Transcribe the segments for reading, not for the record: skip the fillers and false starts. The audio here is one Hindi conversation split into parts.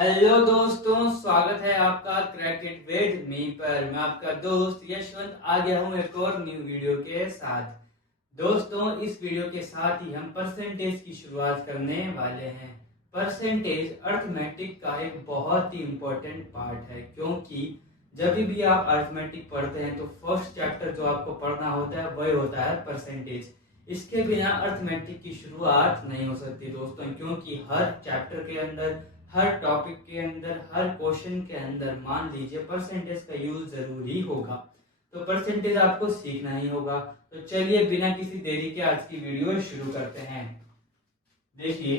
हेलो दोस्तों, स्वागत है आपका क्रैक इट विद मी पर। मैं आपका दोस्त यशवंत आ गया हूं एक और न्यू वीडियो के साथ। दोस्तों, इस वीडियो के साथ ही हम परसेंटेज की शुरुआत करने वाले हैं। परसेंटेज अर्थमेटिक का एक बहुत ही इम्पोर्टेंट पार्ट है, क्योंकि जब भी आप अर्थमेटिक पढ़ते हैं तो फर्स्ट चैप्टर जो आपको पढ़ना होता है वही होता है परसेंटेज। इसके बिना अर्थमेटिक की शुरुआत नहीं हो सकती दोस्तों, क्योंकि हर चैप्टर के अंदर, हर टॉपिक के अंदर, हर क्वेश्चन के अंदर मान लीजिए परसेंटेज का यूज जरूरी होगा। तो परसेंटेज आपको सीखना ही होगा। तो चलिए बिना किसी देरी के आज की वीडियो शुरू करते हैं। देखिए,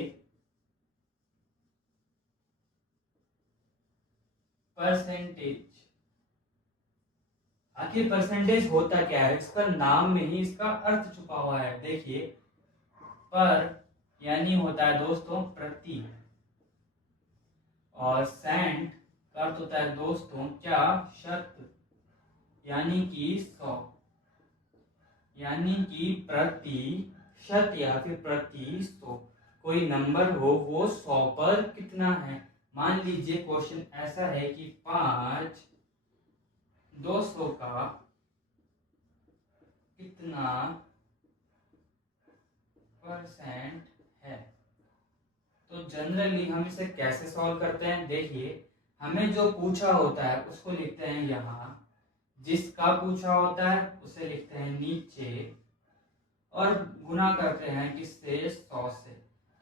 परसेंटेज आखिर परसेंटेज होता क्या है, इसका नाम में ही इसका अर्थ छुपा हुआ है। देखिए, पर यानी होता है दोस्तों प्रति, और सेंट का अर्थ होता है दोस्तों क्या, शत, यानी कि 100, यानी कि प्रतिशत या फिर प्रति 100। कोई नंबर हो वो 100 पर कितना है। मान लीजिए क्वेश्चन ऐसा है कि 5 200 का कितना परसेंट है। तो जनरली हम इसे कैसे सॉल्व करते हैं। देखिए, हमें जो पूछा होता है उसको लिखते हैं यहाँ, जिसका पूछा होता है उसे लिखते हैं नीचे, और गुना करते हैं किससे, 100 से।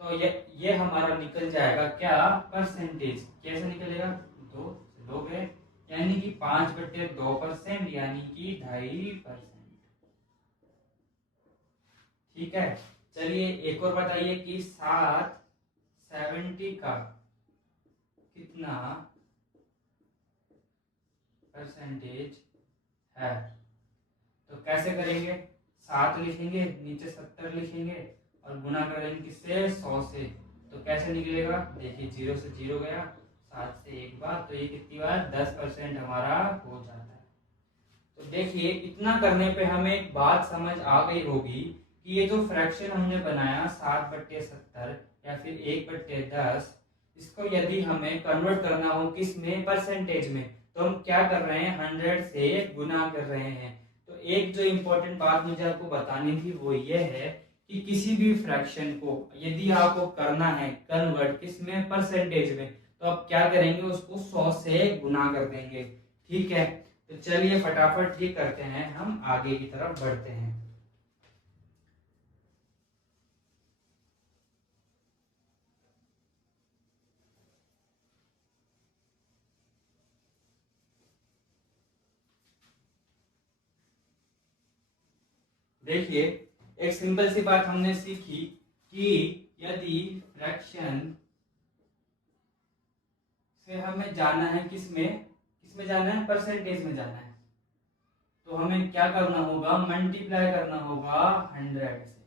तो ये हमारा निकल जाएगा क्या, परसेंटेज। कैसे निकलेगा, 2 से 2 गए, यानी कि 5/2%, यानी कि 2.5%। ठीक है, चलिए एक और बताइए कि 70 का कितना परसेंटेज है। तो कैसे करेंगे, 7 लिखेंगे, नीचे 70 लिखेंगे, और गुना करेंगे किससे, 100 से। तो कैसे निकलेगा, देखिए 0 से 0 गया, 7 से एक बार, तो ये कितनी बार, 10% हमारा हो जाता है। तो देखिए, इतना करने पे हमें एक बात समझ आ गई होगी कि ये जो फ्रैक्शन हमने बनाया 7/70 या फिर 1/10, इसको यदि हमें कन्वर्ट करना हो किस में, परसेंटेज में, तो हम क्या कर रहे हैं, 100 से गुना कर रहे हैं। तो एक जो इम्पोर्टेंट बात मुझे आपको बतानी थी वो ये है कि किसी भी फ्रैक्शन को यदि आपको करना है कन्वर्ट किस में, परसेंटेज में, तो आप क्या करेंगे, उसको 100 से गुना कर देंगे। ठीक है, तो चलिए फटाफट ये करते हैं, हम आगे की तरफ बढ़ते हैं। देखिए, एक सिंपल सी बात हमने सीखी कि यदि फ्रैक्शन से हमें जाना है किस में जाना है, परसेंटेज में जाना है, तो हमें क्या करना होगा, मल्टीप्लाई करना होगा 100 से।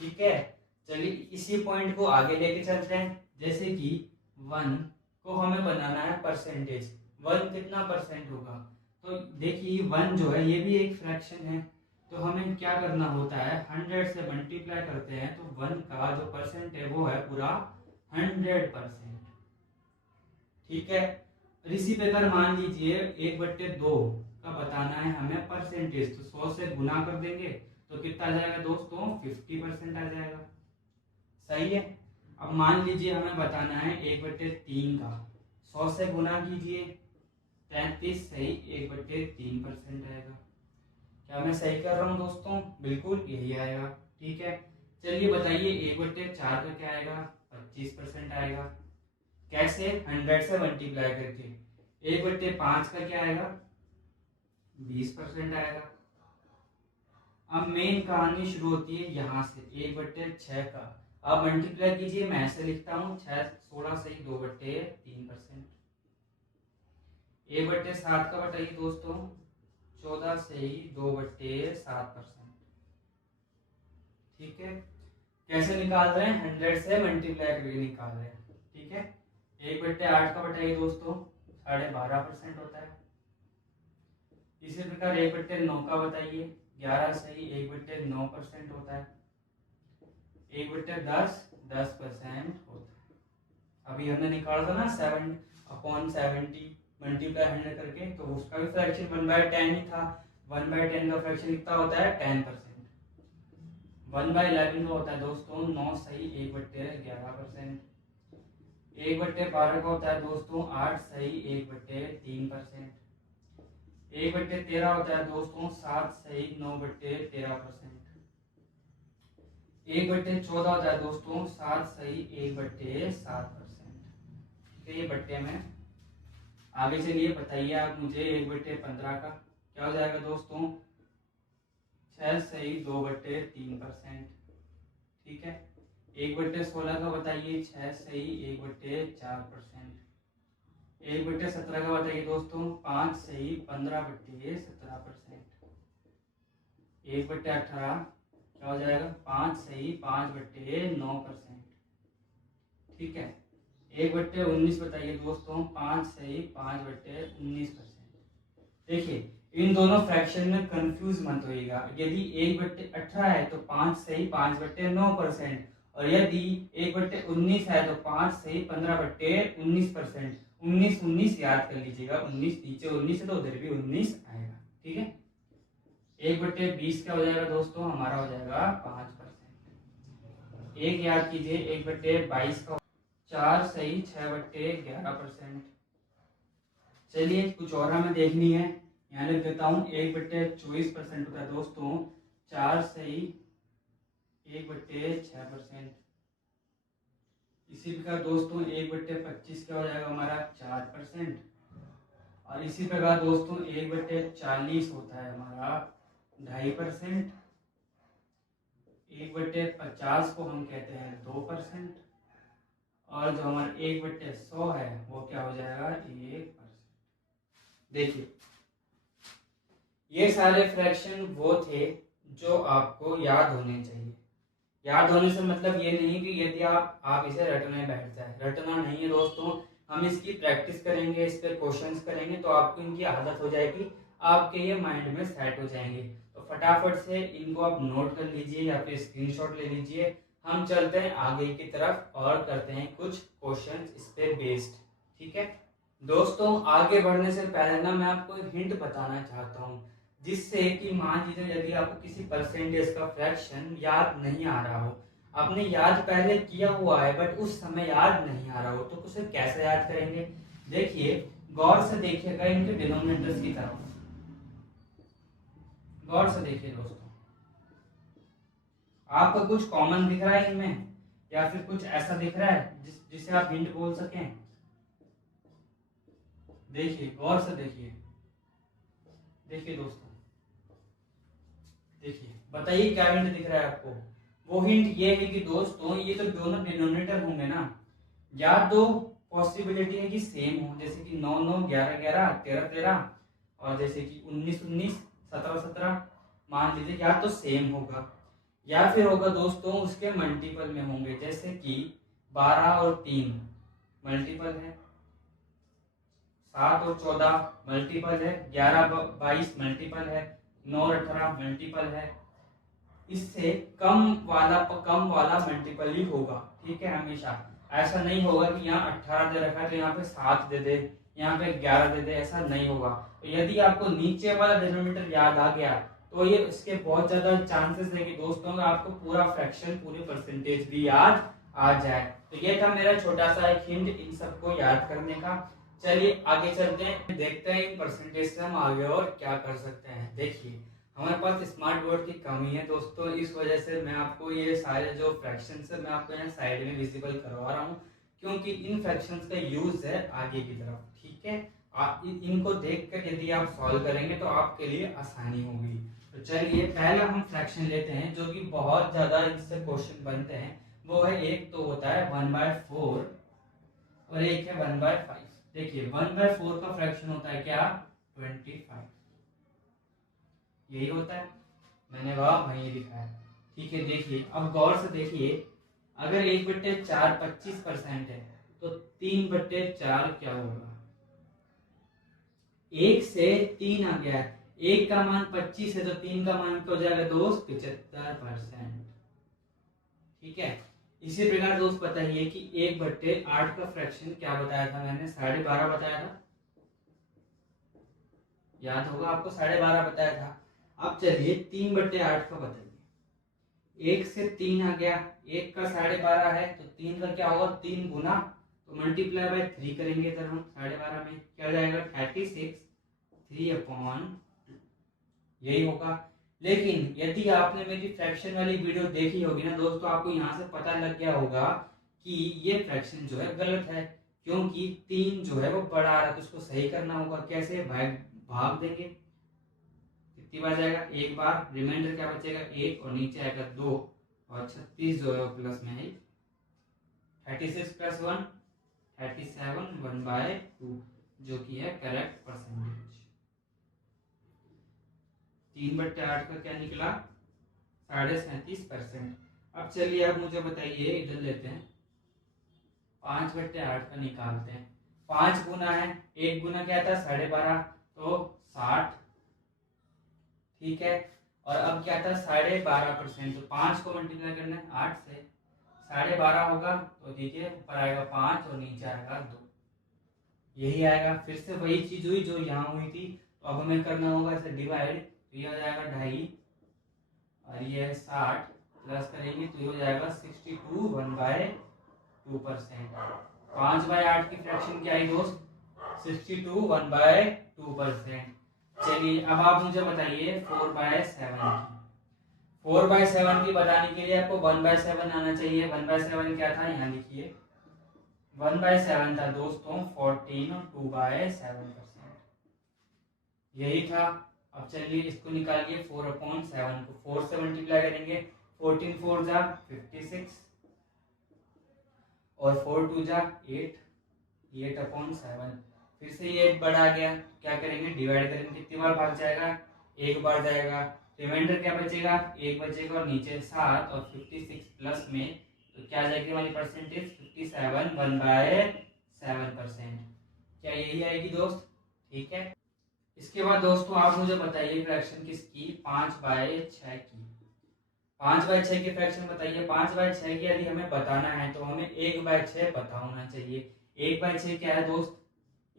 ठीक है, चलिए इसी पॉइंट को आगे लेके चलते हैं। जैसे कि 1 को हमें बनाना है परसेंटेज, 1 कितना परसेंट होगा। तो देखिए 1 जो है ये भी एक फ्रैक्शन है, तो हमें क्या करना होता है, 100 से मल्टीप्लाई करते हैं, तो 1 का जो परसेंट है वो है पूरा 100%। ठीक है, और इसी प्रकार मान लीजिए 1/2 का बताना है हमें परसेंटेज, तो 100 से गुना कर देंगे, तो कितना आ जाएगा दोस्तों, 50% आ जाएगा। सही है। अब मान लीजिए हमें बताना है 1/3 का, 100 से गुना कीजिए, 33 सही 1/3% आएगा। क्या मैं सही कर रहा हूँ दोस्तों, बिल्कुल यही आएगा। ठीक है, चलिए बताइए 1/4 का क्या आएगा, 25% आएगा। कैसे, 100 से मल्टीप्लाई करके। 1/5 का क्या आएगा, 20% आएगा। अब मेन कहानी शुरू होती है यहाँ से, 1/6 का। अब मल्टीप्लाई कीजिए, मैं ऐसे लिखता हूँ, 6 16 सही 2/3%। 1/7 का बताइए दोस्तों, 14 सही 2/7%। ठीक है, कैसे निकाल रहे हैं, 100 से मल्टीप्लाई करके निकाल रहे हैं। ठीक है, 1/8 का बताइए दोस्तों, 12.5% होता है। इसी प्रकार 1/9 का बताइए, 11 सही 1/9% होता है। 1/10 10% होता है। अभी हमने निकाला था ना 7/70 मल्टीप्लाई 100 करके, तो उसका भी फ्रैक्शन 1/10 ही था। 1/10 का फ्रैक्शन कितना होता है 10%। 1/11 का होता है दोस्तों 9 सही 1/11%। 1/12 का होता है दोस्तों 8 सही 1/3%। 1/13 होता है दोस्तों 7 सही 9/13%। 1/14 होता है दोस्तों 7 सही 1/7%। ठीक है, ये बट्टे में आगे चलिए बताइए आप मुझे 1/15 का क्या हो जाएगा दोस्तों 6 सही 2/3%। ठीक है, 1/16 का बताइए 6 सही 1/4%। 1/17 का बताइए दोस्तों 5 सही 15/17%। 1/18 क्या हो जाएगा 5 सही 5/9%। ठीक है, 1/19 बताइए दोस्तों 5 सही 5/19%। देखिए इन दोनों फ्रैक्शन में कंफ्यूज मत होइएगा। यदि 1/18 है तो 5 सही 5/9%, और यदि 1/19 है तो 5 सही 15/19%। 19 19 याद कर लीजिएगा, 19 नीचे 19 है तो उधर भी 19 आएगा। ठीक है, 1/20 क्या हो जाएगा दोस्तों हमारा हो जाएगा 5%। एक याद कीजिए 1/22 का 4 सही 6/11%। चलिए कुछ और हमें देखनी है, यहाँ लिख देता हूँ 1/24% होता है दोस्तों 4 सही 1/6%। इसी प्रकार दोस्तों 1/25 क्या हो जाएगा हमारा 4%। और इसी प्रकार दोस्तों 1/40 होता है हमारा 2.5%। 1/50 को हम कहते हैं 2%। और जो हमारा 1/100 है वो क्या हो जाएगा 1%। देखिए ये सारे फ्रैक्शन वो थे जो आपको याद होने चाहिए। याद होने से मतलब ये नहीं कि यदि आप इसे रटने बैठ जाए, रटना नहीं है दोस्तों। हम इसकी प्रैक्टिस करेंगे, इस पर क्वेश्चंस करेंगे तो आपको इनकी आदत हो जाएगी, आपके ये माइंड में सेट हो जाएंगे। तो फटाफट से इनको आप नोट कर लीजिए या फिर स्क्रीनशॉट ले लीजिए। हम चलते हैं आगे की तरफ और करते हैं कुछ क्वेश्चंस इस पे बेस्ड। ठीक है दोस्तों, आगे बढ़ने से पहले ना मैं आपको एक हिंट बताना चाहता हूँ, जिससे कि मान लीजिए यदि आपको किसी परसेंटेज का फ्रैक्शन याद नहीं आ रहा हो, आपने याद पहले किया हुआ है बट उस समय याद नहीं आ रहा हो, तो उसे कैसे याद करेंगे। देखिए गौर से देखिएगा इनके डिनोमिनेटर्स की तरफ, गौर से देखिए दोस्तों, आपको कुछ कॉमन दिख रहा है इनमें या फिर कुछ ऐसा दिख रहा है जिसे आप हिंट बोल सकें। देखिए गौर से देखिए, देखिए दोस्तों, देखिए बताइए क्या हिंट दिख रहा है आपको। वो हिंट ये है कि दोस्तों ये तो दोनों डिनोमिनेटर होंगे ना, या तो पॉसिबिलिटी है कि सेम हो, जैसे कि 9 9 11 11 13 13, और जैसे कि 19 19 17 17, मान लीजिए या तो सेम होगा या फिर होगा दोस्तों उसके मल्टीपल में होंगे, जैसे कि 12 और 3 मल्टीपल है, 7 और 14 मल्टीपल है, 11 22 मल्टीपल है, 9 और 18 मल्टीपल है। इससे कम वाला मल्टीपल ही होगा। ठीक है, हमेशा ऐसा नहीं होगा कि यहाँ 18 दे रखा है तो यहाँ पे 7 दे दे, यहाँ पे 11 दे दे, ऐसा नहीं होगा। तो यदि आपको नीचे वाला डिनोमिनेटर याद आ गया तो ये इसके बहुत ज्यादा चांसेस है कि दोस्तों आपको पूरा फ्रैक्शन पूरे परसेंटेज भी याद आ जाए। तो ये था मेरा छोटा सा एक हिंट इन सबको याद करने का। चलिए आगे चलते हैं, देखते हैं इन परसेंटेज से हम आगे और क्या कर सकते हैं। देखिए हमारे पास स्मार्ट बोर्ड की कमी है दोस्तों, इस वजह से मैं आपको ये सारे जो फ्रैक्शंस है मैं आपको यहाँ साइड में विजिबल करवा रहा हूँ, क्योंकि इन फ्रैक्शंस का यूज है आगे की तरफ। ठीक है, आप इनको देखकर यदि आप सॉल्व करेंगे तो आपके लिए आसानी होगी। तो चलिए पहला हम फ्रैक्शन लेते हैं जो कि बहुत ज्यादा इससे क्वेश्चन बनते हैं। वो है, एक तो होता है 1/4 और एक है 1/5। देखिए 1/4 का फ्रैक्शन होता है क्या 25, यही होता है, मैंने वहां वही लिखा है। ठीक है, देखिए अब गौर से देखिए, अगर 1/4 25% है तो 3/4 क्या होगा, 1 से 3 आ गया है, 1 का मान 25 है तो 3 का मान क्या हो जाएगा दोस्त 75%। ठीक है, इसी प्रकार दोस्त बताइए कि 1/8 का फ्रैक्शन क्या बताया था मैंने, 12.5 बताया था, याद होगा आपको, 12.5 बताया था। अब चलिए 3/8 का बताइए। 1 से 3 आ गया, 1 का 12.5 है तो 3 का क्या होगा, 3 गुना, तो मल्टीप्लाई बाय 3 करेंगे इधर हम, 12.5 में क्या हो जाएगा 36, 3/, यही होगा। लेकिन यदि आपने मेरी फ्रैक्शन वाली वीडियो देखी होगी ना दोस्तों, आपको यहाँ से पता लग गया होगा कि ये फ्रैक्शन जो है गलत है, क्योंकि 3 जो है वो बड़ा आ रहा है, तो उसको सही करना होगा। कैसे, भाग देंगे, कितनी बार जाएगा, एक बार, रिमाइंडर क्या बचेगा 1 और नीचे आएगा 2, और 36 जो है प्लस में है 36 + 1 37 1/2, जो कि है करेक्ट परसेंटेज। 3/8 का क्या निकला, 37.5%। अब चलिए अब मुझे बताइए, इधर लेते हैं 5/8 का निकालते हैं। 5 गुना है, 1 गुना क्या था 12.5, तो 60, ठीक है। और अब क्या था 12.5%, तो 5 को मल्टीप्लाई करना है 8 से, 12.5 होगा तो देखिए ऊपर आएगा 5 और नीचे आएगा 2, यही आएगा। फिर से वही चीज हुई जो यहाँ हुई थी, तो अब हमें करना होगा इसे डिवाइड, तो ये हो जाएगा 2.5 और ये है 60, प्लस करेंगे तो ये हो जाएगा 62 1/2%। 5/8 की फ्रैक्शन क्या आई दोस्त, 62 1/2%। चलिए अब आप मुझे बताइए 4/7 की। 4/7 की बताने के लिए आपको 1/7 आना चाहिए। 1/7 क्या था, यहाँ लिखिए, 1/7 था दोस्तों 14 और 2/7%, यही था। अब चलिए इसको निकालिए, 4/7 को 4 से मल्टीप्लाई करेंगे, 14 4 जा 56 और 4 2 जा 8, 8/7। फिर से ये 8 बढ़ा गया, क्या करेंगे डिवाइड करेंगे, कितनी बार भाग जाएगा, एक बार जाएगा, रिमाइंडर क्या बचेगा, 1 बचेगा और नीचे 7 और 56 प्लस में, तो क्या जाएगी हमारी परसेंटेज 57 1/7%। क्या यही आएगी दोस्त, ठीक है। इसके बाद दोस्तों आप मुझे बताइए फ्रैक्शन किसकी, 5/6 की। 5/6 की फ्रैक्शन बताइए। 5/6 की यदि हमें बताना है तो हमें 1/6 पता होना चाहिए। 1/6 क्या है दोस्त,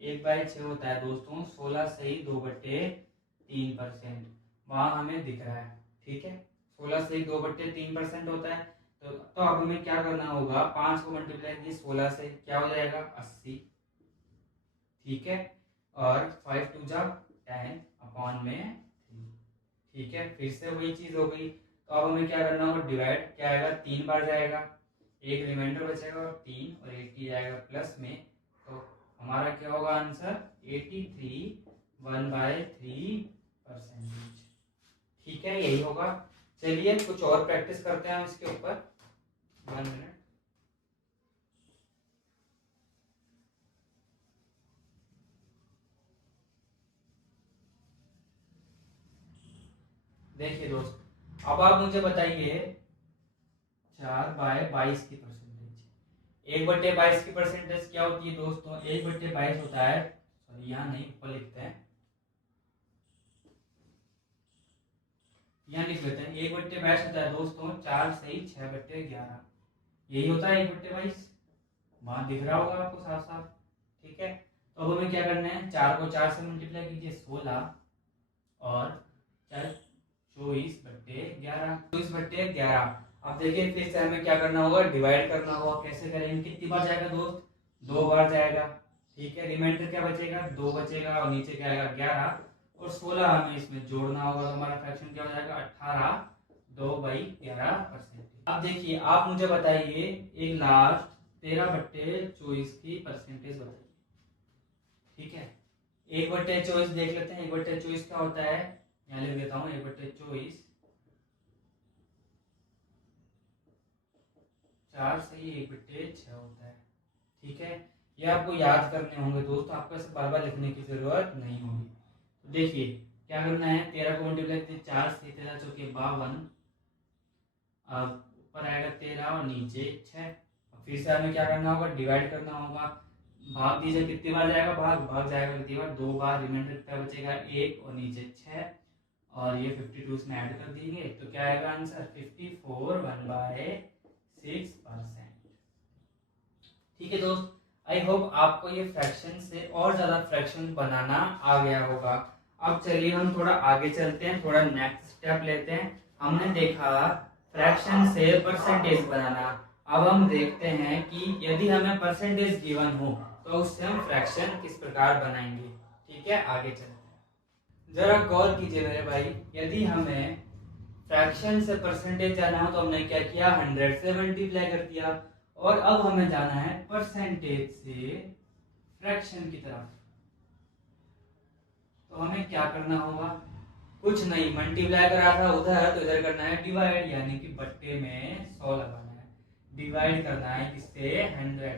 1/6 होता है दोस्तों 16 सही 2/3%, वहां हमें दिख रहा है, ठीक है, 16 सही 2/3% होता है। तो अब हमें क्या करना होगा, 5 को मल्टीप्लाई कीजिए 16 से, क्या हो जाएगा 80, ठीक है, और 5 2 जा 10/3, ठीक है। फिर से वही चीज हो गई, तो अब हमें क्या करना होगा, डिवाइड, क्या आएगा 3 बार जाएगा, एक रिमाइंडर बचेगा और 3 और 80 जाएगा प्लस में, तो हमारा क्या होगा आंसर 83 1/3%, ठीक है, यही होगा। चलिए कुछ और प्रैक्टिस करते हैं हम इसके ऊपर, 1 मिनट। देखिए दोस्त, अब आप मुझे बताइए 4/22 की परसेंटेज। 1/22 की परसेंटेज क्या होती है दोस्तों, 1/22 होता है, सॉरी यहाँ नहीं, ऊपर लिखते हैं, यहाँ लिख लेते हैं, 1/22 होता है दोस्तों 4 सही 6/11, यही होता है 1/22, वहां दिख रहा होगा आपको साफ साफ, ठीक है। तो अब हमें क्या करना है, 4 को 4 से मल्टीप्लाई कीजिए 16 और 24/11, 24/11। अब देखिए फिर से हमें क्या करना होगा, डिवाइड करना होगा, कैसे करेंगे, कितनी बार जाएगा दोस्त, 2 बार जाएगा, ठीक है। रिमाइंडर क्या बचेगा, 2 बचेगा और नीचे क्या आएगा 11 और 16 हमें इसमें जोड़ना होगा, तो हमारा फ्रैक्शन क्या हो जाएगा 18 2/11%। अब देखिए आप मुझे बताइए एक लास्ट 13/24 की परसेंटेज बताइए, ठीक है। 1/24 देख लेते हैं, 1/24 क्या होता है, यहाँ लिख देता हूँ, 1/24 4 सही 1/6 होता है, ठीक है। ये आपको याद करने होंगे दोस्तों, आपको ऐसे बार बार लिखने की जरूरत नहीं होगी। तो देखिए क्या करना है, 13 को मल्टीप्लाई कीजिए 4 से 13 चौके 52, अब ऊपर आएगा 13 और नीचे 6, फिर से हमें क्या करना होगा, डिवाइड करना होगा, भाग दीजिए, कितनी बार जाएगा भाग जाएगा कितनी बार, 2 बार, रिमाइंडर कितना बचेगा 1 और नीचे 6 और ये 52 इसमें ऐड कर देंगे, तो क्या आएगा आंसर 54 1/7, 6%। ठीक है दोस्त, आई होप आपको ये फ्रैक्शन से और ज्यादा फ्रैक्शन बनाना आ गया होगा। अब चलिए हम थोड़ा आगे चलते हैं, थोड़ा नेक्स्ट स्टेप लेते हैं। हमने देखा फ्रैक्शन से परसेंटेज बनाना, अब हम देखते हैं कि यदि हमें परसेंटेज गिवन हो तो उससे हम फ्रैक्शन किस प्रकार बनाएंगे। ठीक है, आगे चलते हैं। जरा गौर कीजिए मेरे भाई, यदि हमें फ्रैक्शन से परसेंटेज जाना हो तो हमने क्या किया, 100 से मल्टीप्लाई कर दिया। और अब हमें जाना है परसेंटेज से फ्रैक्शन की तरफ, तो हमें क्या करना होगा, कुछ नहीं, मल्टीप्लाई करा था उधर तो इधर करना है डिवाइड, यानी कि बट्टे में 100 लगाना है, डिवाइड करना है किससे, 100 से।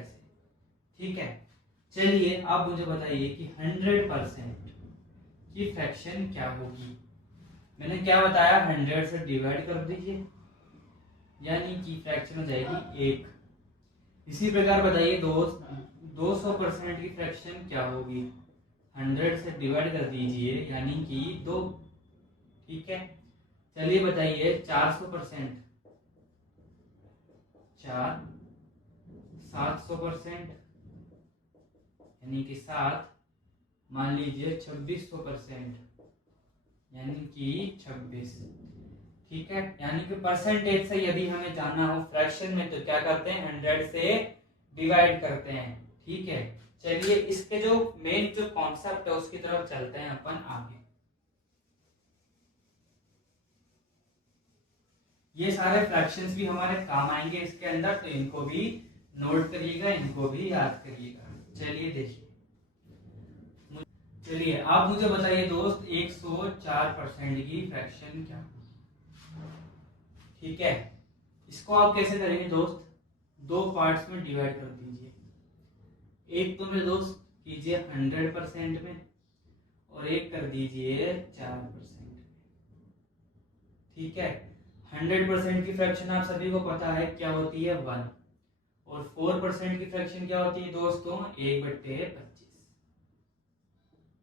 ठीक है, चलिए आप मुझे बताइए कि 100% की फ्रैक्शन क्या होगी। मैंने क्या बताया, 100 से डिवाइड कर दीजिए, यानी कि फ्रैक्शन हो जाएगी 1। इसी प्रकार बताइए दोस्त, 200% की फ्रैक्शन क्या होगी, 100 से डिवाइड कर दीजिए यानी कि 2। ठीक है, चलिए बताइए 400%, 4, 700% यानी कि 7, मान लीजिए 2600% यानी कि 26। ठीक है, यानी कि परसेंटेज से यदि हमें जानना हो फ्रैक्शन में तो क्या करते हैं, 100 से डिवाइड करते हैं। ठीक है, चलिए इसके जो मेन जो कॉन्सेप्ट है उसकी तरफ चलते हैं अपन आगे। ये सारे फ्रैक्शंस भी हमारे काम आएंगे इसके अंदर, तो इनको भी नोट करिएगा, इनको भी याद करिएगा। चलिए देखिए, चलिए आप मुझे बताइए दोस्त, 104% की फ्रैक्शन क्या। ठीक है, इसको आप कैसे करेंगे दोस्त, दो पार्ट्स में डिवाइड कर दीजिए। एक तो मेरे दोस्त कीजिए 100% में और एक कर दीजिए 4% में। ठीक है, 100% की फ्रैक्शन आप सभी को पता है क्या होती है, 1। और 4% की फ्रैक्शन क्या होती है दोस्तों, 1/25।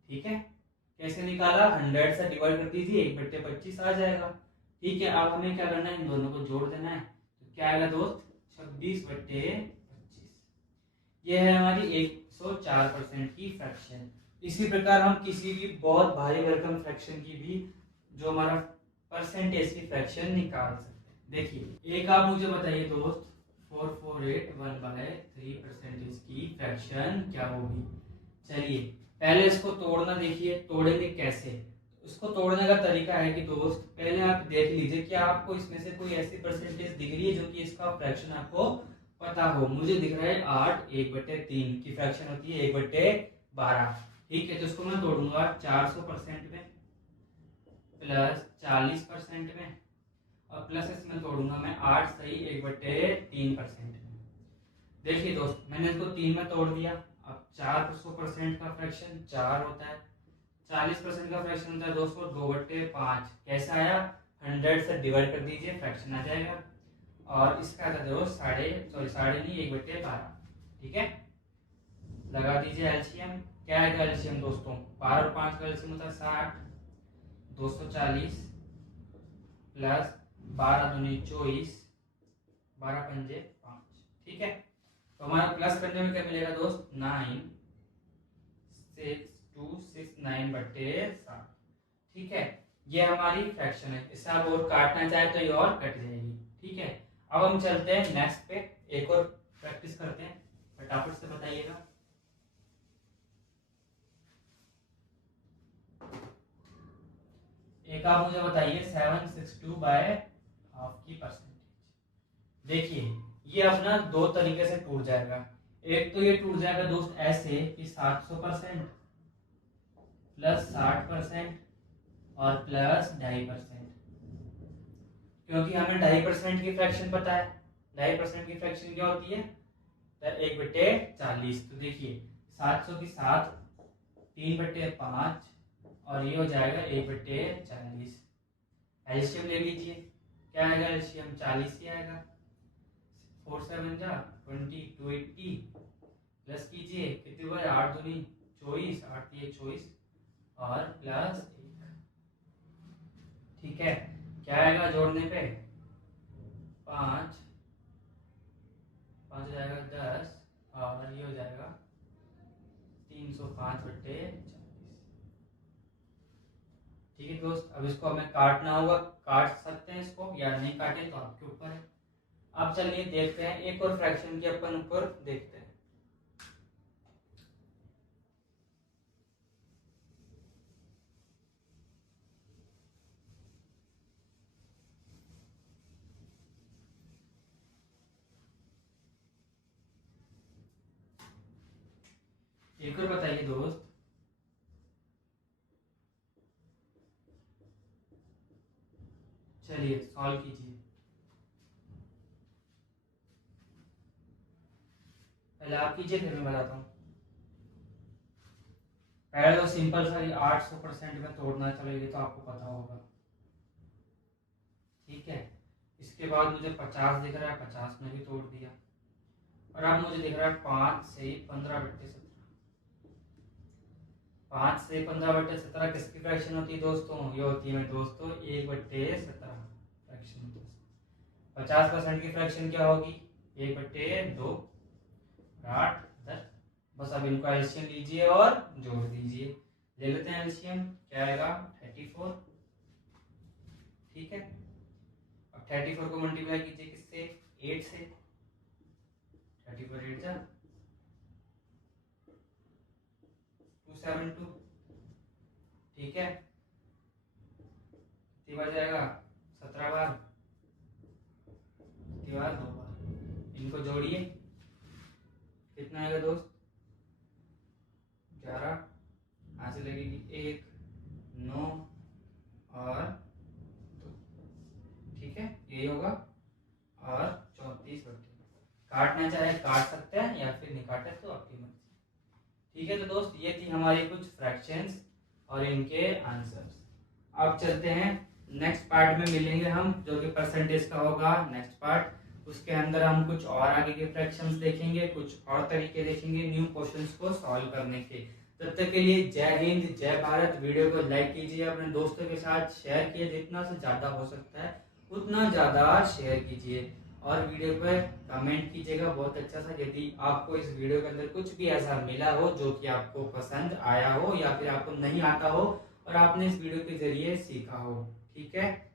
ठीक है, कैसे निकाला, 100 से डिवाइड कर दीजिए, 1/25 आ जाएगा। ठीक है, अब हमें क्या करना है, इन दोनों को जोड़ देना है, तो क्या आएगा दोस्त, 26/25। ये है हमारी 104% की फ्रैक्शन। इसी प्रकार हम किसी भी बहुत भारी भरकम फ्रैक्शन की भी जो हमारा परसेंटेज की फ्रैक्शन निकाल सकते हैं। देखिए, एक आप मुझे बताइए दोस्त, 4481/3% की फ्रैक्शन क्या होगी। चलिए पहले इसको तोड़ना देखिए, तोड़ेंगे कैसे। इसको तोड़ने का तरीका है कि दोस्त पहले आप देख लीजिए कि आपको इसमें से कोई ऐसी परसेंटेज दिख रही है जो कि इसका फ्रैक्शन आपको पता हो। मुझे दिख रहा है 8 1/3 की फ्रैक्शन होती है 1/12। ठीक है, तो इसको मैं तोड़ूंगा 400% में प्लस 40% में और प्लस इसमें तोड़ूंगा मैं 8 सही 1/3% में। देखिए दोस्त, मैंने इसको 3 में तोड़ दिया। अब 400% का फ्रैक्शन 4 होता है, 40% का फ्रैक्शन होता है दोस्तों 2/5। कैसा आया, 100 से डिवाइड कर दीजिए, फ्रैक्शन आ जाएगा। और इसका आता है दोस्त साढ़े नहीं 1/12। ठीक है, लगा दीजिए एलसीएम। क्या आएगा एलसीएम दोस्तों, 12 और 5 का एलसीएम होता है 60, 240 प्लस 12 दूनी 24, 12 पंजे 5। ठीक है, तो हमारा प्लस करने में क्या मिलेगा दोस्त, 96269/7। ठीक है, ये हमारी फ्रैक्शन है। इससे आप और काटना चाहे तो ये और कट जाएगी। ठीक है, अब हम चलते हैं नेक्स्ट पे, एक और प्रैक्टिस करते हैं, फटाफट से बताइएगा। एक आप मुझे बताइए 762/½ की परसेंटेज। देखिए ये अपना दो तरीके से टूट जाएगा। एक तो ये टूट जाएगा दोस्त ऐसे कि 700% प्लस 60% और प्लस 2.5%, क्योंकि हमें 2.5% की फ्रैक्शन पता है। 2.5% की फ्रैक्शन क्या होती है, 1/40। तो देखिए 700 की 7, 3/5 और ये हो जाएगा 1/40। एलसीएम ले लीजिए, क्या आएगा एलसीएम, 40 ही आएगा। 4 7 जा 20, 280 प्लस कीजिए, कितनी बार 8 दूनी 24, 8 3 24 और प्लस 1। ठीक है, क्या आएगा जोड़ने पे, 5 5 हो जाएगा 10 और ये हो जाएगा 305/40। ठीक है दोस्त, अब इसको हमें काटना होगा, काट सकते हैं इसको या नहीं काटे तो आपके ऊपर है। अब चलिए देखते हैं एक और फ्रैक्शन की अपन ऊपर देखते हैं। एक और बताइए दोस्त, चलिए सॉल्व कीजिए। पहले आप कीजिए फिर मैं बताता हूँ। पहले तो सिंपल सा 800% में तोड़ना चलेगी तो आपको पता होगा। ठीक है, इसके बाद मुझे 50 दिख रहा है, 50 में भी तोड़ दिया। और अब मुझे दिख रहा है 5 से 15/17। 5 से 15/17 किसकी फ्रैक्शन होती है दोस्तों? ये होती है दोस्तों 1/17 फ्रैक्शन। 50% की फ्रैक्शन क्या होगी? 1/2, 8, 10। बस अब इनको एलसीएम लीजिए और जोड़ दीजिए। ले लेते हैं एलसीएम, क्या आएगा? 34। ठीक है, अब 34 को मल्टीप्लाई कीजिए किससे? 8 से। 34 8 जा 272। ठीक है, कितनी बार जाएगा? 17 बार। कितनी बार? 2 बार। इनको जोड़िए, कितना आएगा दोस्त? 11। यहाँ से लगेगी 1, 9 और 2। ठीक है, यही होगा। और 34/32। काटना चाहे काट सकते हैं या फिर नहीं काटे तो आपकी मर्जी। ठीक है, तो दोस्त ये थी हमारी कुछ फ्रैक्शंस और इनके आंसर्स। अब चलते हैं नेक्स्ट पार्ट में, मिलेंगे हम जो कि परसेंटेज का होगा नेक्स्ट पार्ट। उसके अंदर हम कुछ और आगे के फ्रैक्शंस देखेंगे, कुछ और तरीके देखेंगे न्यू क्वेश्चंस को सॉल्व करने के। तब तक के लिए जय हिंद, जय भारत। वीडियो को लाइक कीजिए, अपने दोस्तों के साथ शेयर कीजिए, जितना से ज़्यादा हो सकता है उतना ज़्यादा शेयर कीजिए। और वीडियो पर कमेंट कीजिएगा बहुत अच्छा सा, यदि आपको इस वीडियो के अंदर कुछ भी ऐसा मिला हो जो कि आपको पसंद आया हो या फिर आपको नहीं आता हो और आपने इस वीडियो के जरिए सीखा हो। ठीक है।